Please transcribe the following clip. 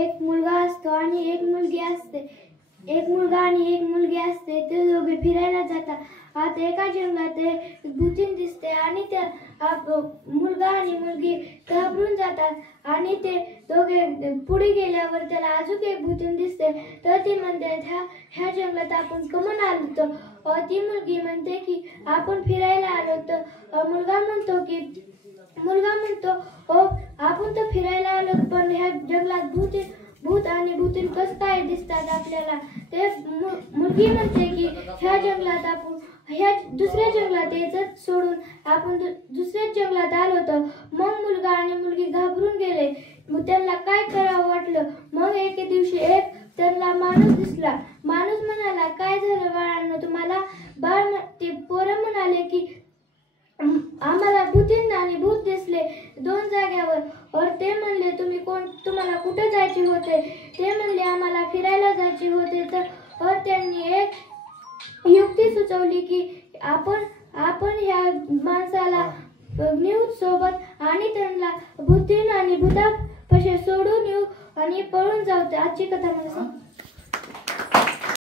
एक मुलगा असतो आणि एक मुलगी असते. एक मुलगा आणि एक मुलगी असते. ते दोघे फिरायला जातात. आता एका जंगलात एक भुतीन दिसते आणि त्या मुलगा आणि मुलगी घाबरून जातात आणि ते दोघे पुढे गेल्यावर त्याला अजून एक भुतीन दिसते. तर ती म्हणते ह्या जंगलात आपण कमून आलो. तर ती मुलगी म्हणते की आपण फिरायला आलो. तर मुलगा म्हणतो हो आपण तर फिरायला आलो, पण ह्या जंगलात भूत आणि भूतीन कसं काय दिसतात आपल्याला. ते मुलगी म्हणते की ह्या दुसऱ्या जंगलात यायचं सोडून आपण दुसऱ्याच जंगलात आलो. तर मग मुलगा आणि मुलगी घाबरून गेले. मग त्यांना काय करावं वाटलं. मग एके दिवशी त्यांना माणूस दिसला. माणूस म्हणाला, काय झालं बाळांनो तुम्हाला. ते पोरं म्हणाले की आम्हाला भूतीन आणि भूत दिसले 2 जाग्यावर. और ते म्हणले तुम्हाला कुठे जायचे होते. ते म्हणले आम्हाला फिरायला जायचे होते. तर त्यांनी एक युक्ती सुचवली की आपण ह्या माणसाला नेऊ सोबत आणि त्यांना भूतीन आणि भूतापाशी सोडून येऊ आणि पळून जाऊ. आजची कथा मला सांग.